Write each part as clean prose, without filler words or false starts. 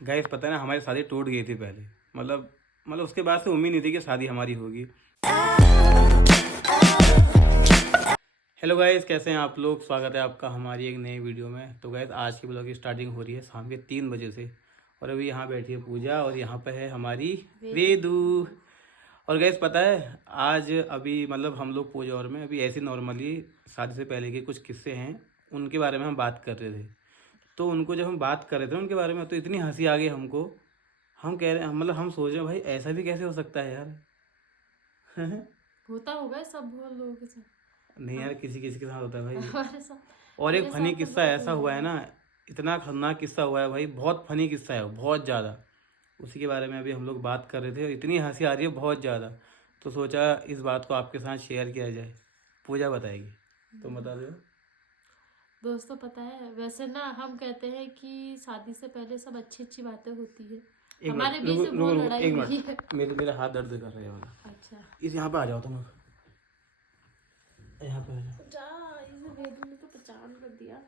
Guys पता है ना, हमारी शादी टूट गई थी पहले। मतलब उसके बाद से उम्मीद नहीं थी कि शादी हमारी होगी। हेलो गाइस, कैसे हैं आप लोग? स्वागत है आपका हमारी एक नई वीडियो में। तो गाइस आज की ब्लॉग की स्टार्टिंग हो रही है शाम के 3 बजे से। और अभी यहाँ बैठी है पूजा और यहाँ पे है हमारी वेदू। और गाइस पता है आज अभी मतलब हम लोग पूजा और में अभी ऐसे नॉर्मली शादी से पहले के कुछ किस्से हैं, उनके बारे में हम बात कर रहे थे। तो उनको जब हम बात कर रहे थे उनके बारे में तो इतनी हंसी आ गई हमको। हम कह रहे हैं मतलब हम सोच रहे हैं भाई ऐसा भी कैसे हो सकता है यार। होता होगा सब बहुत लोगों के साथ। नहीं यार, किसी किसी के साथ होता है भाई। हमारे साथ और एक मेरे फनी साथ तो किस्सा बहुत ऐसा हुआ हुआ है है। ना, इतना खतरनाक किस्सा हुआ है भाई, बहुत फनी किस्सा है वो, बहुत ज़्यादा। उसी के बारे में अभी हम लोग बात कर रहे थे और इतनी हंसी आ रही है बहुत ज़्यादा। तो सोचा इस बात को आपके साथ शेयर किया जाए। पूजा बताएगी, तुम बता दो। दोस्तों पता है वैसे ना हम कहते हैं कि शादी से पहले सब अच्छी अच्छी बातें होती है। एक हमारे मिनट बीच रुको में रुको बहुत रुको, लड़ाई एक हुई है। मिनट, मेरे हाथ दर्द कर रहे हैं। अच्छा इस यहाँ पे आ जाओ तुम अब। यहाँ पे आ जाओ। जा, इसे वेदू ने तो पहचान कर दिया।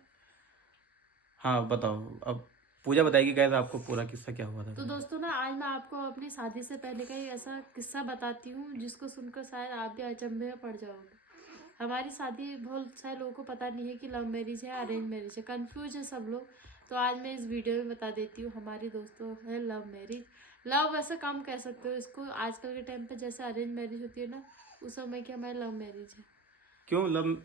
हाँ बताओ अब। पूजा बताएगी गाइस आपको पूरा किस्सा क्या हुआ था तो पहले। दोस्तों ना आज मैं आपको अपनी शादी से पहले का ही ऐसा किस्सा बताती हूँ जिसको सुनकर शायद आप भी अचंभे में पड़ जाओगे। हमारी शादी बहुत सारे लोगों को पता नहीं है कि लव मैरिज है अरेंज मैरिज है, कंफ्यूज है सब लोग। तो आज मैं इस वीडियो में बता देती हूँ हमारी दोस्तों है लव मैरिज। लव वैसे कम कह सकते हो इसको, आजकल के टाइम पे जैसे अरेंज मैरिज होती है ना, उस समय की हमारी लव मैरिज है। क्यों लव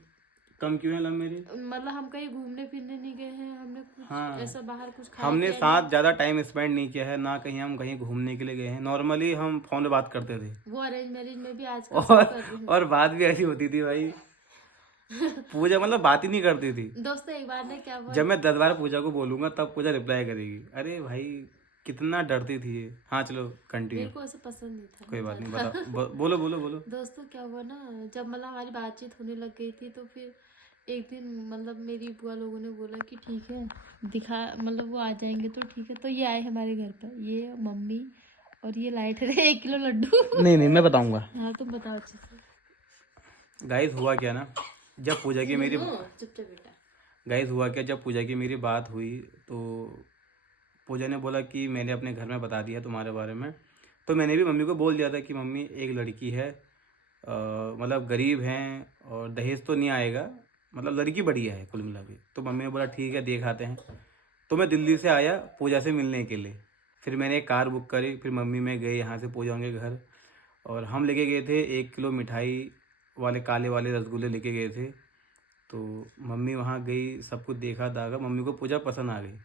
कम क्यों है लव मेरी? मतलब हम कहीं घूमने फिरने नहीं गए हैं, हमने कुछ हाँ, ऐसा बाहर कुछ खाया हमने पिया नहीं। साथ ज़्यादा टाइम स्पेंड नहीं किया है ना, कहीं हम कहीं घूमने के लिए गए हैं। नॉर्मली हम फ़ोन पे बात करते थे। वो अरेंज मैरिज में भी आजकल सब और कर रहे हैं। और बात भी ऐसी होती थी भाई, पूजा मतलब बात ही नहीं करती थी। दोस्तों एक बार ना क्या हुआ। जब मैं 10 बार पूजा को बोलूंगा तब पूजा रिप्लाई करेगी। अरे भाई कितना डरती थी ये। हाँ चलो कंटिन्यू। मेरे को ऐसे पसंद नहीं था कोई ना बात नहीं, ज्यादा। बता बोलो बोलो बोलो। दोस्तों क्या हुआ ना, जब मतलब हमारी बातचीत होने लग गई थी तो फिर एक दिन मतलब मेरी बुआ लोगों ने बोला कि ठीक है दिखा, मतलब वो आ जाएंगे तो ठीक है। तो ये आए हमारे घर पर, ये मम्मी और ये लाए थे 1 किलो लड्डू। नहीं नहीं, मैं बताऊंगा। हाँ तुम बताओ अच्छे से। गाइस हुआ क्या ना, जब पूजा की मेरी चुपचाप बेटा। गाइस हुआ क्या, जब पूजा की मेरी बात हुई तो पूजा ने बोला कि मैंने अपने घर में बता दिया तुम्हारे बारे में। तो मैंने भी मम्मी को बोल दिया था कि मम्मी एक लड़की है, मतलब गरीब हैं और दहेज तो नहीं आएगा, मतलब लड़की बढ़िया है कुल मिला के। तो मम्मी ने बोला ठीक है देख आते हैं। तो मैं दिल्ली से आया पूजा से मिलने के लिए। फिर मैंने एक कार बुक करी, फिर मम्मी में गए यहाँ से पूजा के घर। और हम लेके गए थे 1 किलो मिठाई वाले काले वाले रसगुल्ले लेके गए थे। तो मम्मी वहाँ गई, सब कुछ देखा दागा, मम्मी को पूजा पसंद आ गई।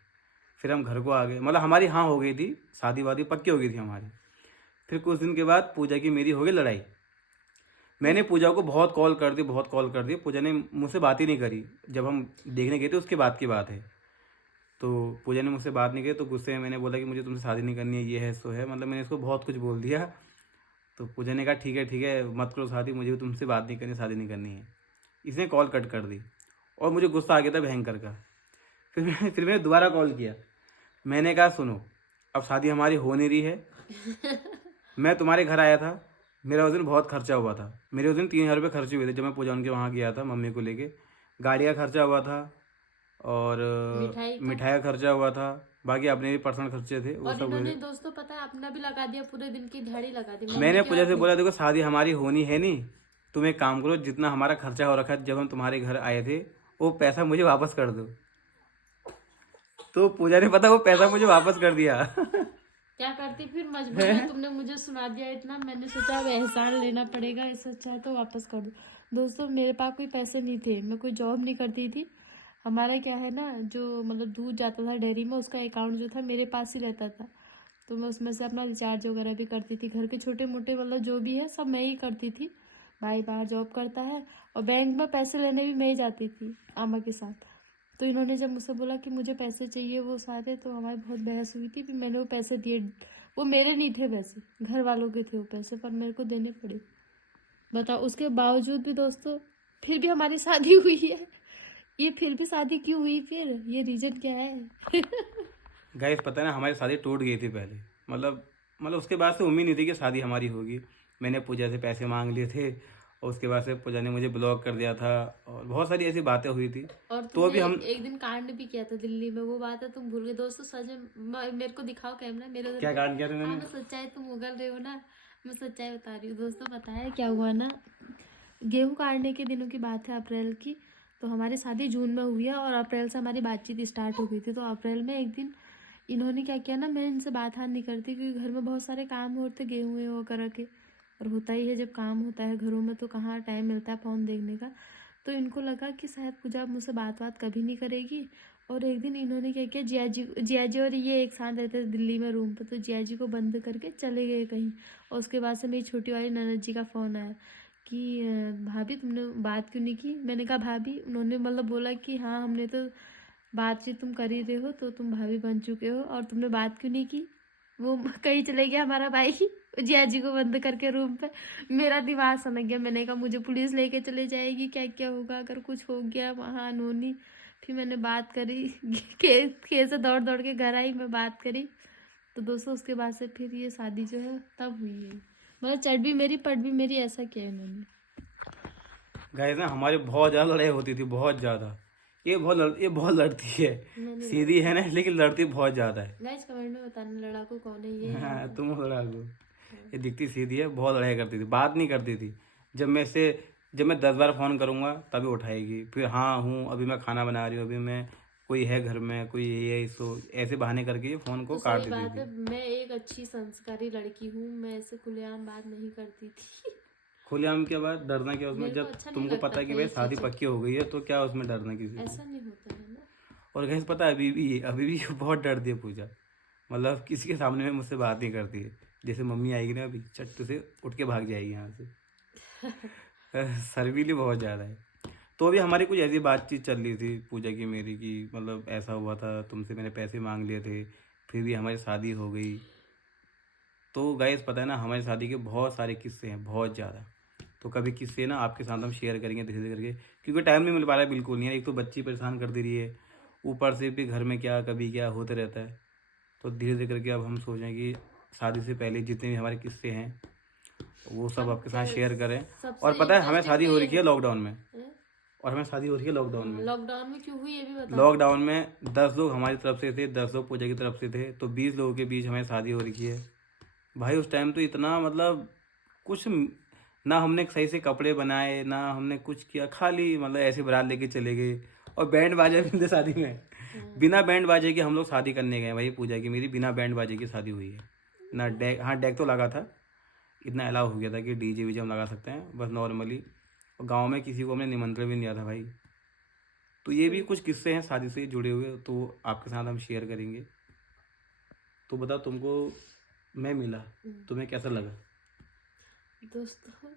फिर हम घर को आ गए, मतलब हमारी हाँ हो गई थी, शादी वादी पक्की हो गई थी हमारी। फिर कुछ दिन के बाद पूजा की मेरी हो गई लड़ाई। मैंने पूजा को बहुत कॉल कर दी, बहुत कॉल कर दी, पूजा ने मुझसे बात ही नहीं करी। जब हम देखने गए थे उसके बाद की बात है। तो पूजा ने मुझसे बात नहीं की तो गुस्से में मैंने बोला कि मुझे तुमसे शादी नहीं करनी है, ये है सो है, मतलब मैंने इसको बहुत कुछ बोल दिया। तो पूजा ने कहा ठीक है मत करो शादी, मुझे तुमसे बात नहीं करनी, शादी नहीं करनी है। इसने कॉल कट कर दी और मुझे गुस्सा आ गया था भयंकर का। फिर मैंने दोबारा कॉल किया। मैंने कहा सुनो, अब शादी हमारी हो नहीं रही है। मैं तुम्हारे घर आया था, मेरा उस दिन बहुत खर्चा हुआ था। मेरे उस दिन 3,000 रुपये खर्चे हुए थे जब मैं पूजा उनके वहाँ गया था मम्मी को लेके। गाड़ी का खर्चा हुआ था और मिठाई का। मिठाई का खर्चा हुआ था। बाकी अपने भी पर्सनल खर्चे थे, वो और सब हुए इन्होंने थे। दोस्तों पता है अपना भी लगा दिया, पूरे दिन की दिहाड़ी लगा दी मम्मी मैंने की पूजा और से अपनी। बोला देखो शादी हमारी होनी है नहीं, तुम एक काम करो, जितना हमारा खर्चा हो रखा है जब हम तुम्हारे घर आए थे वो पैसा मुझे वापस कर दो। तो पूजा ने पता वो पैसा मुझे वापस कर दिया। क्या करती फिर, मजबूर में तुमने मुझे सुना दिया इतना, मैंने सोचा अब एहसान लेना पड़ेगा, इससे अच्छा है तो वापस कर दो। दोस्तों मेरे पास कोई पैसे नहीं थे, मैं कोई जॉब नहीं करती थी। हमारा क्या है ना, जो मतलब दूध जाता था डेयरी में उसका अकाउंट जो था मेरे पास ही रहता था। तो मैं उसमें से अपना रिचार्ज वगैरह भी करती थी, घर के छोटे मोटे मतलब जो भी है सब मैं ही करती थी। भाई बाहर जॉब करता है और बैंक में पैसे लेने भी मैं ही जाती थी आमा के साथ। तो इन्होंने जब मुझसे बोला कि मुझे पैसे चाहिए वो सारे, तो हमारी बहुत बहस हुई थी। फिर मैंने वो पैसे दिए। वो मेरे नहीं थे पैसे, घर वालों के थे वो पैसे, पर मेरे को देने पड़े। बताओ उसके बावजूद भी दोस्तों फिर भी हमारी शादी हुई है। ये फिर भी शादी क्यों हुई, फिर ये रीजन क्या है? गाइस पता है ना, हमारी शादी टूट गई थी पहले। मतलब उसके बाद से उम्मीद नहीं थी कि शादी हमारी होगी। मैंने पूजा से पैसे मांग लिए थे और उसके बाद से पूजा ने मुझे ब्लॉक कर दिया था और बहुत सारी ऐसी बातें हुई थी। और तो अभी तुमने हम एक दिन कांड भी किया था दिल्ली में, वो बात है तुम भूल गए। दोस्तों सच में मेरे को दिखाओ कैमरा, मेरे उधर क्या कांड किया था हाँ मैंने? मैं सच्चाई, तुम उगल रहे हो ना, मैं सच्चाई बता रही हूँ। दोस्तों पता है क्या हुआ ना, गेहूं काटने के दिनों की बात है, अप्रैल की। तो हमारी शादी जून में हुई है और अप्रैल से हमारी बातचीत स्टार्ट हो गई थी। तो अप्रैल में एक दिन इन्होंने क्या किया ना, मैं इनसे बात हाथ नहीं करती क्योंकि घर में बहुत सारे काम होते, गेहूँ वेहूं वगैरह के। और होता ही है जब काम होता है घरों में तो कहाँ टाइम मिलता है फ़ोन देखने का। तो इनको लगा कि शायद पूजा मुझसे बात कभी नहीं करेगी। और एक दिन इन्होंने क्या किया, जिया जी और ये एक साथ रहते थे दिल्ली में रूम पे, तो जिया जी को बंद करके चले गए कहीं। और उसके बाद से मेरी छोटी वाली ननद जी का फ़ोन आया कि भाभी तुमने बात क्यों नहीं की। मैंने कहा भाभी, उन्होंने मतलब बोला कि हाँ हमने तो बातचीत तुम कर ही रहे हो तो तुम भाभी बन चुके हो और तुमने बात क्यों नहीं की। वो कहीं चले गया हमारा भाई जिया जी को बंद करके रूम पे। मेरा दिमाग सनक गया, मैंने कहा मुझे पुलिस लेके चले जाएगी, क्या क्या होगा अगर कुछ हो गया वहाँ अनहोनी। फिर मैंने बात करी खेत से दौड़ दौड़ के घर आई, मैं बात करी। तो दोस्तों उसके बाद से फिर ये शादी जो है तब हुई है। मतलब चढ़ भी मेरी पट भी मेरी, ऐसा किया इन्होंने। गाइस ना हमारी बहुत ज़्यादा लड़ाई होती थी, बहुत ज़्यादा। ये बहुत लड़ती है, मैंने सीधी है ना लेकिन लड़ती बहुत ज़्यादा है। गाइस कमेंट में बताना लड़ाकू कौन है, ये हाँ तुम हो लड़ाकू। ये दिखती सीधी है, बहुत लड़ाई करती थी, बात नहीं करती थी। जब मैं 10 बार फ़ोन करूँगा तभी उठाएगी। फिर हाँ हूँ अभी मैं खाना बना रही हूँ, अभी मैं कोई है घर में, कोई ये है, सो ऐसे बहाने करके ये फ़ोन को तो काट सही देती बात है, थी। मैं एक अच्छी संस्कारी लड़की हूँ, मैं ऐसे खुलेआम बात नहीं करती थी। खुलेआम क्या बात, डरना क्या उसमें? मेरे को जब अच्छा नहीं तुमको लगता पता है कि था भाई ये शादी चीजें, पक्की हो गई है तो क्या उसमें डरना किसी को? ऐसा नहीं होता है ना। और गैस पता है अभी भी बहुत डरती है पूजा। मतलब किसी के सामने में मुझसे बात नहीं करती है। जैसे मम्मी आएगी ना अभी चट्ट से उठ के भाग जाएगी यहाँ से। शर्मीली बहुत ज़्यादा है। तो अभी हमारी कुछ ऐसी बातचीत चल रही थी पूजा की मेरी कि मतलब ऐसा हुआ था, तुमसे मैंने पैसे मांग लिए थे, फिर भी हमारी शादी हो गई। तो गाइस पता है ना हमारी शादी के बहुत सारे किस्से हैं, बहुत ज़्यादा। तो कभी किस्से ना आपके साथ हम शेयर करेंगे धीरे धीरे करके, क्योंकि टाइम नहीं मिल पा रहा है बिल्कुल नहीं है। एक तो बच्ची परेशान कर दे रही है, ऊपर से भी घर में क्या कभी क्या होते रहता है। तो धीरे धीरे करके अब हम सोचें कि शादी से पहले जितने भी हमारे किस्से हैं वो सब हम आपके साथ क्या शेयर करें। सबसे और पता है हमें इंटरेस्टिंग शादी तो हो ये रखी है लॉकडाउन में, है। और हमें शादी हो रही है लॉकडाउन हाँ में। लॉकडाउन में क्यों हुई ये भी बताओ। लॉकडाउन में 10 लोग हमारी तरफ से थे, 10 लोग पूजा की तरफ से थे, तो 20 लोगों के बीच हमें शादी हो रखी है। भाई उस टाइम तो इतना मतलब कुछ ना हमने सही से कपड़े बनाए ना हमने कुछ किया, खाली मतलब ऐसे बारात लेके चले गए। और बैंड बाजा भी थे शादी में, बिना बैंड बाजे के हम लोग शादी करने गए। भाई पूजा की मेरी बिना बैंड बाजे की शादी हुई है। ना डेक, हाँ डेक तो लगा था, इतना अलाउ हो गया था कि डीजे वीजे हम लगा सकते हैं बस नॉर्मली। और गाँव में किसी को हमने निमंत्रण भी नहीं दिया था भाई। तो ये भी कुछ किस्से हैं शादी से जुड़े हुए, तो आपके साथ हम शेयर करेंगे। तो बताओ तुमको मैं मिला, तुम्हें कैसा लगा? दोस्तों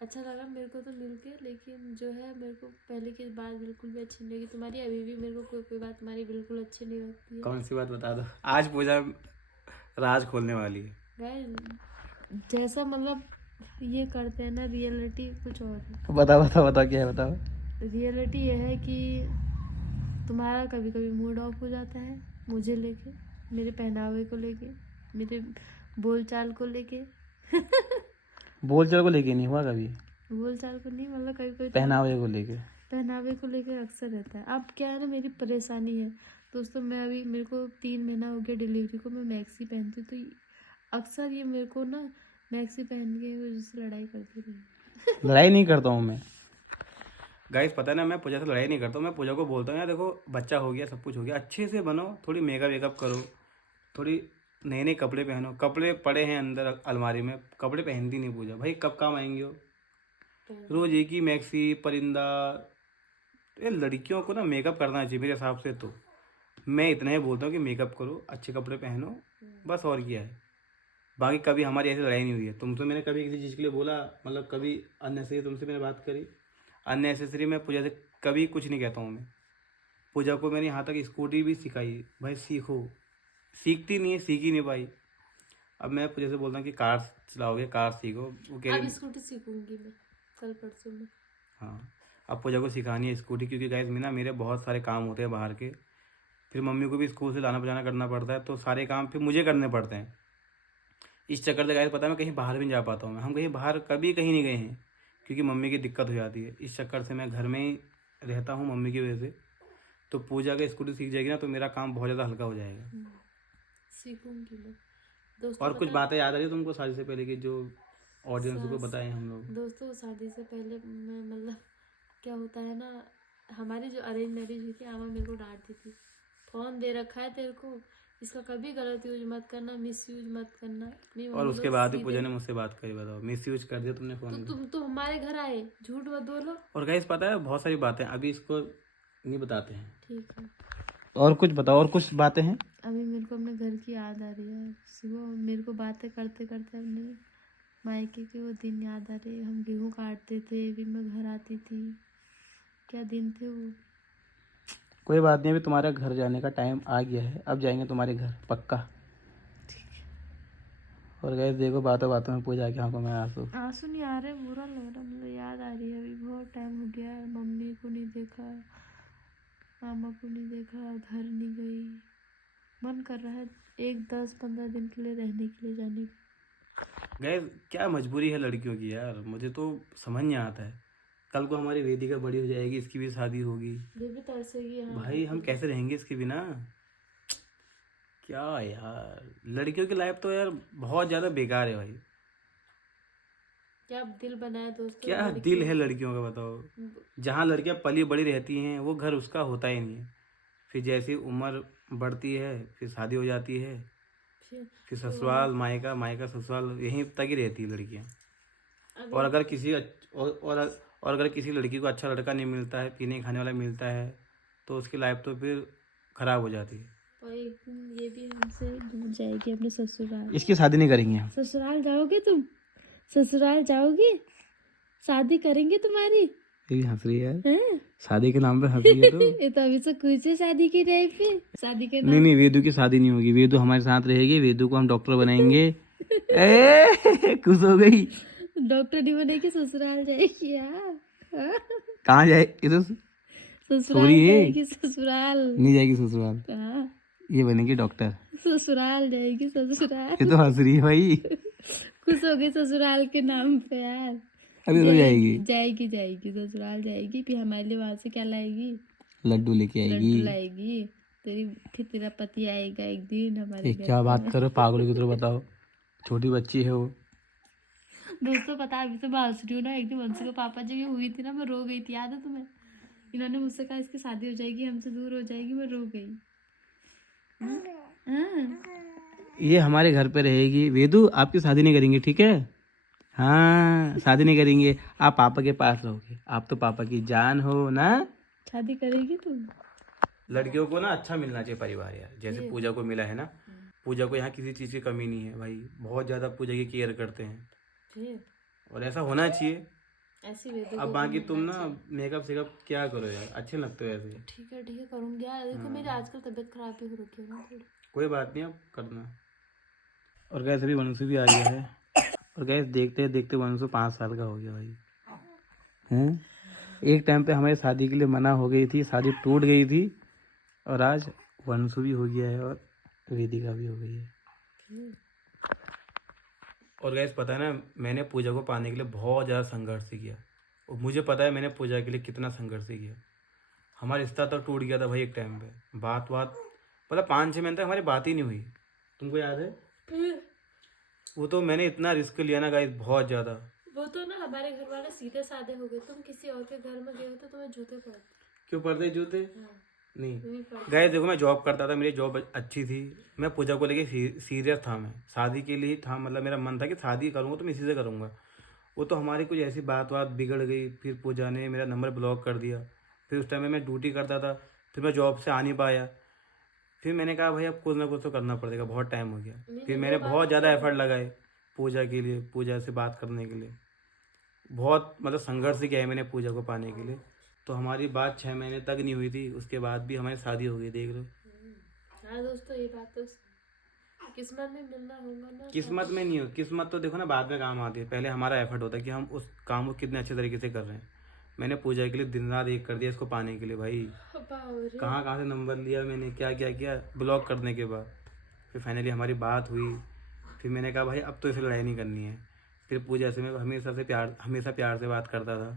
अच्छा लगा मेरे को तो मिलके, लेकिन जो है मेरे को पहले की बात बिल्कुल भी अच्छी नहीं लगी तुम्हारी। अभी भी मेरे को कोई कोई बात तुम्हारी बिल्कुल अच्छी नहीं लगती है। कौन सी बात बता दो, आज पूजा राज खोलने वाली है। गाइस जैसा मतलब ये करते हैं ना, रियलिटी कुछ और है। बताओ बताओ बताओ क्या है बताओ। रियलिटी ये है कि तुम्हारा कभी कभी मूड ऑफ हो जाता है मुझे लेके, मेरे पहनावे को लेके, मेरे बोलचाल को लेके। बोलचाल को लेके नहीं हुआ कभी, बोलचाल को नहीं, मतलब कभी कभी पहनावे को लेके। पहनावे को लेकर अक्सर रहता है। अब क्या है ना, मेरी परेशानी है दोस्तों, मैं अभी मेरे को 3 महीना हो गया डिलीवरी को, मैं मैक्सी पहनती हूँ। तो अक्सर ये मेरे को ना मैक्सी पहन के वजह से लड़ाई करती रही। लड़ाई नहीं करता हूँ मैं गाइस, पता है ना मैं पूजा से लड़ाई नहीं करता हूँ। मैं पूजा को बोलता हूँ यार देखो बच्चा हो गया, सब कुछ हो गया, अच्छे से बनो, थोड़ी मेकअप वेकअप करो, थोड़ी नए नए कपड़े पहनो। कपड़े पड़े हैं अंदर अलमारी में, कपड़े पहनती नहीं पूजा भाई, कब काम आएंगे हो? रोज एक ही मैक्सी परिंदा। ये लड़कियों को ना मेकअप करना चाहिए मेरे हिसाब से। तो मैं इतना ही बोलता हूँ कि मेकअप करो, अच्छे कपड़े पहनो, बस और क्या है। बाकी कभी हमारी ऐसी लड़ाई नहीं हुई है। तुमसे मैंने कभी किसी चीज़ के लिए बोला, मतलब कभी अननेसेसरी तुमसे मैंने बात करी? अननेसेसरी मैं पूजा से कभी कुछ नहीं कहता हूँ मैं। पूजा को मैंने यहाँ तक स्कूटी भी सिखाई, भाई सीखो, सीखती नहीं है, सीख ही नहीं पाई। अब मैं पूजा से बोलता हूँ कि कार चलाओगे, कार सीखो, वो कह अब रही स्कूटी सीखूंगी मैं कल परसों में। हाँ। अब पूजा को सिखानी है स्कूटी, क्योंकि गाइस में ना मेरे बहुत सारे काम होते हैं बाहर के, फिर मम्मी को भी स्कूल से लाना बजाना करना पड़ता है, तो सारे काम फिर मुझे करने पड़ते हैं। इस चक्कर से गाइस पता है मैं कहीं बाहर भी नहीं जा पाता हूँ। हम कहीं बाहर कभी कहीं नहीं गए हैं, क्योंकि मम्मी की दिक्कत हो जाती है। इस चक्कर से मैं घर में ही रहता हूँ मम्मी की वजह से। तो पूजा का स्कूटी सीख जाएगी ना तो मेरा काम बहुत ज़्यादा हल्का हो जाएगा। सीखूंगी मैं। दोस्तों और कुछ बातें याद आ रही है तुमको शादी से पहले की जो ऑडियंस को बताएं हम लोग? दोस्तों शादी से पहले मैं मतलब क्या होता है ना, हमारी जो अरेंज मैरिज हुई थी, आमा मेरे को डांटती थी, फोन दे रखा है तेरे को, इसका कभी गलत यूज मत करना, मिस यूज मत करना। नहीं और मम्मी उसके लोग बाद भी सीधे। पूजा ने मुझसे बात करी, बताओ मिस यूज कर दिया तुमने तो फोन का। तुम तो हमारे घर आए, झूठ मत बोलो। और गाइस पता है बहुत सारी बातें अभी इसको नहीं बताते हैं। ठीक है। और कुछ बताओ, और कुछ बातें हैं? अभी मेरे को अपने घर की याद आ रही है। सुबह मेरे को बातें करते करते अपने मायके के वो दिन याद आ रहे। हम गेहूँ काटते थे, फिर मैं घर आती थी। क्या दिन थे वो। कोई बात नहीं, अभी तुम्हारा घर जाने का टाइम आ गया है, अब जाएंगे तुम्हारे घर पक्का। और गाइस देखो बातों बातों में पूजा की आंखों में आंसू। आंसू नहीं आ रहे, बुरा लग रहा, मुझे याद आ रही है। अभी बहुत टाइम हो गया है, मम्मी को नहीं देखा, मामा को नहीं देखा, घर नहीं गई। मन कर रहा है एक 10-15 दिन के लिए रहने के लिए जाने का। गाइस क्या मजबूरी है लड़कियों की यार, मुझे तो समझ नहीं आता है। कल को हमारी वेदिका बड़ी हो जाएगी, इसकी भी शादी होगी, ये भी तरसेगी। हाँ भाई हम कैसे रहेंगे इसके बिना? क्या यार, लड़कियों की लाइफ तो यार बहुत ज़्यादा बेकार है भाई। क्या दिल बनाए दोस्तों। क्या दिल है लड़कियों का बताओ। जहाँ लड़कियां पली बड़ी रहती हैं वो घर उसका होता ही नहीं है। फिर जैसी उम्र बढ़ती है फिर शादी हो जाती है, फिर ससुराल मायका, मायका ससुराल, यहीं तक ही रहती है लड़कियां। और अगर किसी और अगर किसी लड़की को अच्छा लड़का नहीं मिलता है, पीने खाने वाला मिलता है, तो उसकी लाइफ तो फिर खराब हो जाती है। और एक दिन ये भी हमसे दूर जाएगी अपने ससुराल। इसकी शादी नहीं करेंगे हम। ससुराल जाओगे तुम? ससुराल जाओगे? शादी करेंगे तुम्हारी। ये भी हंस रही है यार, हैं? शादी के नाम पे हंस रही है तो। ये तो अभी से कुछ है शादी के टाइप पे। शादी के नाम। नहीं वेदू की शादी नहीं होगी, वेदू हमारे साथ रहेगी, वेदू को हम डॉक्टर बनाएंगे। ए खुश हो गई। डॉक्टर नहीं बनेगी, ससुराल जाएगी यार। कहाँ जाए ये तो? ससुराल सॉरी है, जाएगी, ससुराल नहीं जाएगी ससुराल, हाँ, ये बनेगी डॉक्टर। ससुराल जाएगी, ससुराल। ये तो हंस रही है भाई। खुश हो गई ससुराल के नाम पे यार। अभी तो जाएगी, जाएगी जाएगी ससुराल जाएगी। फिर हमारे लिए वहां से क्या लाएगी? लड्डू लेके आएगी। लड्डू लाएगी। फिर तेरा पति आएगा एक दिन हमारे घर। क्या बात करो पागल की तरह, बताओ छोटी बच्ची है वो। दोस्तों पता अभी तो मैं हंस रही हूँ ना, एक दिन वंशी के पापा जब ये हुई थी ना, मैं रो गई थी, याद है तुम्हें? इन्होंने मुझसे कहा इसकी शादी हो जाएगी, हमसे दूर हो जाएगी, मैं रो गई। हाँ। ये हमारे घर पे रहेगी। वेदू आपकी शादी नहीं करेंगे ठीक है? हाँ शादी नहीं करेंगे, आप पापा के पास रहोगे, आप तो पापा की जान हो ना। शादी करेगी तुम? लड़कियों को ना अच्छा मिलना चाहिए परिवार यार, जैसे पूजा को मिला है ना। पूजा को यहाँ किसी चीज़ की कमी नहीं है भाई, बहुत ज़्यादा पूजा की केयर करते हैं और ऐसा होना चाहिए। ऐसी वेदू अब को बाकी भी तुम मिलना ना चाहिए। मेकअप शेकअप क्या करो यार, अच्छे लगते हो ऐसे। ठीक है करूँगी यार। देखो मेरी आजकल तबीयत खराब भी हो रखी है ना थोड़ी। कोई बात नहीं, अब करना। और गैस अभी वंशु भी आ गया है, और गैस देखते देखते वंशु 5 साल का हो गया भाई। हैं एक टाइम पे हमारी शादी के लिए मना हो गई थी, शादी टूट गई थी, और आज वंशु भी हो गया है और वेदिका भी हो गई है। और गैस पता है ना, मैंने पूजा को पाने के लिए बहुत ज़्यादा संघर्ष किया, और मुझे पता है मैंने पूजा के लिए कितना संघर्ष किया। हमारा रिश्ता तो टूट गया था भाई एक टाइम पे, बात मतलब 5-6 महीने तक हमारी बात ही नहीं हुई, तुमको याद है? वो तो मैंने इतना रिस्क लिया ना गाइस, बहुत ज़्यादा। वो तो ना हमारे घर वाले सीधे साधे हो गए। तुम किसी और के घर में गए हो तो तुम्हें जूते पड़ते। क्यों पड़ते जूते? हाँ, नहीं गाइस देखो, मैं जॉब करता था, मेरी जॉब अच्छी थी, मैं पूजा को लेके सीरियस था, मैं शादी के लिए था, मतलब मेरा मन था कि शादी करूँगा तो मैं इसी से करूँगा। वो तो हमारी कुछ ऐसी बात बिगड़ गई, फिर पूजा ने मेरा नंबर ब्लॉक कर दिया। फिर उस टाइम में मैं ड्यूटी करता था, फिर मैं जॉब से आ नहीं पाया। फिर मैंने कहा भाई अब कुछ ना कुछ तो करना पड़ेगा, बहुत टाइम हो गया। फिर मैंने बहुत ज़्यादा एफर्ट लगाए पूजा के लिए, पूजा से बात करने के लिए, बहुत मतलब संघर्ष किया है मैंने पूजा को पाने के लिए। तो हमारी बात 6 महीने तक नहीं हुई थी, उसके बाद भी हमारी शादी हो गई, देख लो। हाँ दोस्तों, ये बात तो किस्मत में मिलना होगा ना। किस्मत में नहीं हो, किस्मत तो देखो ना बाद में काम आती है, पहले हमारा एफर्ट होता है कि हम उस काम को कितने अच्छे तरीके से कर रहे हैं। मैंने पूजा के लिए दिन रात एक कर दिया इसको पाने के लिए भाई, कहाँ कहाँ से नंबर लिया मैंने, क्या क्या किया, ब्लॉक करने के बाद फिर फाइनली हमारी बात हुई। फिर मैंने कहा भाई अब तो इसे लड़ाई नहीं करनी है, फिर पूजा से मैं हमेशा प्यार से बात करता था।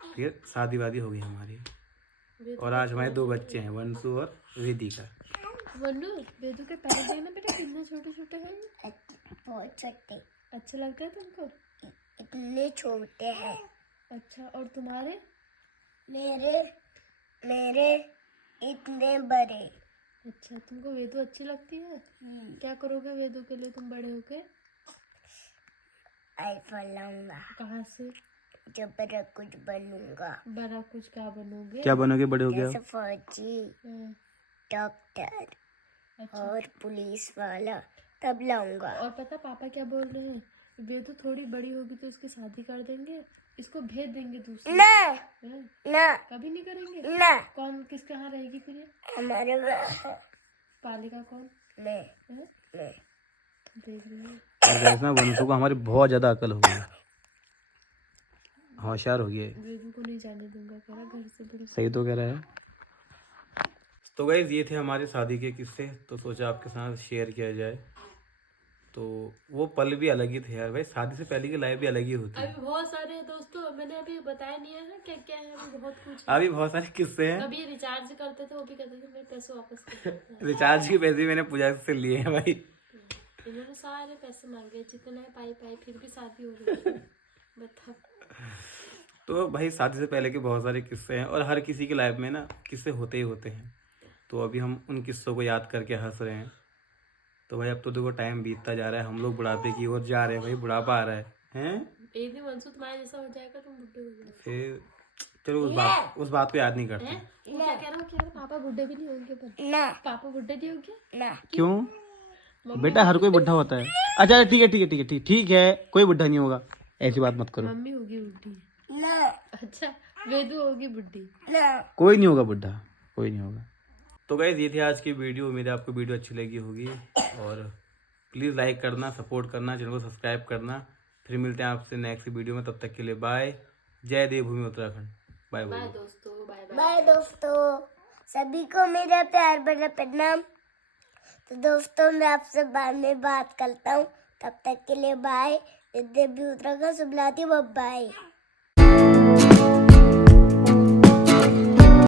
फिर शादी वादी हो गई हमारी, और आज हमारे 2 बच्चे हैं, वंशु और वेदिका। वन्नू, वेदू के पैर देखना बेटा कितने छोटे छोटे हैं। बहुत छोटे, अच्छा लगता है तुमको? इतने छोटे हैं। अच्छा, और तुम्हारे? मेरे इतने बड़े। अच्छा, तुमको वेदू अच्छी लगती है? क्या करोगे वेदू के लिए तुम बड़े होके? आईफोन लाऊंगा। कहाँ से? जब बड़ा कुछ बनूंगा। बड़ा कुछ क्या बनोगे? क्या बनोगे बड़े हो गया? जैसे फौजी, हाँ, डॉक्टर अच्छा। और पुलिस वाला, तब लाऊंगा। और पता पापा क्या बोल रहे हैं? वेदू थोड़ी बड़ी होगी तो इसकी शादी कर देंगे, इसको भेज देंगे दूसरी। ना हाँ, ना कभी नहीं करेंगे। ना, कौन किसके यहाँ रहेगी फिर ये? हमारे पालेगा कौन? मैं हाँ? मैं देख रही हूँ। और गाइस ना, वंशु को हमारी बहुत ज़्यादा अकल हो गई है, होशियार हो गया है। वेदू को नहीं जाने दूंगा कह रहा घर से बिल्कुल। सही तो कह रहा है। तो गाइस ये थे हमारे शादी के किस्से, तो सोचा आपके साथ शेयर किया जाए। तो वो पल भी अलग ही थे यार भाई, शादी से पहले की लाइफ भी अलग ही होती है। अभी बहुत सारे हैं दोस्तों, मैंने अभी बताया नहीं है क्या क्या है, अभी बहुत कुछ है। अभी बहुत सारे किस्से हैं। कभी रिचार्ज करते थे वो भी कहते थे मेरे पैसे वापस कर। रिचार्ज के पैसे मैंने पूजा से लिए हैं भाई। इन्होंने सारे पैसे मांगे जितने पाई फिर भी शादी हो गई। बताओ। तो भाई शादी से पहले के बहुत सारे किस्से हैं, और हर किसी की लाइफ में ना किस्से होते ही होते हैं। तो अभी हम उन किस्सों को याद करके हंस रहे हैं। तो भाई अब तो देखो टाइम बीतता जा रहा है, हम लोग बुढ़ापे की ओर जा रहे हैं भाई, बुढ़ापा आ रहा है हैं? एक दिन वंशु तुम्हारे जैसा हो जाएगा, तुम बुढ़े हो जाओगे। फिर चलो उस बात को याद नहीं करते। हैं? वो क्या कह रहा हो? क्या पापा बुढ़े भी नहीं होंगे? पर ना पापा बुढ़े नहीं होंगे? ना। क्यों बेटा, हर कोई बुढ़ा होता है। अच्छा ठीक है ठीक है ठीक है ठीक है, कोई बुढ़ा नहीं होगा, ऐसी बात मत करो। मम्मी होगी बुढ़ी। ना अच्छा, वेदू होगी बुढ़ी। ना। कोई नहीं होगा बुढ़ा, कोई नहीं होगा। तो गाइस ये थी आज की वीडियो, उम्मीद है आपको वीडियो अच्छी लगी होगी, और प्लीज़ लाइक करना, सपोर्ट करना, चैनल को सब्सक्राइब करना। फिर मिलते हैं आपसे नेक्स्ट वीडियो में, तब तक के लिए बाय। जय देवभूमि उत्तराखंड। बाय बाय बाय दोस्तों, बाय बाय। बाय दोस्तों, सभी को मेरा प्यार भरा प्रणाम। तो दोस्तों मैं आपसे बाद में बात करता हूँ, तब तक के लिए बाय। उत्तराखंड, शुभ रात्रि, बाय।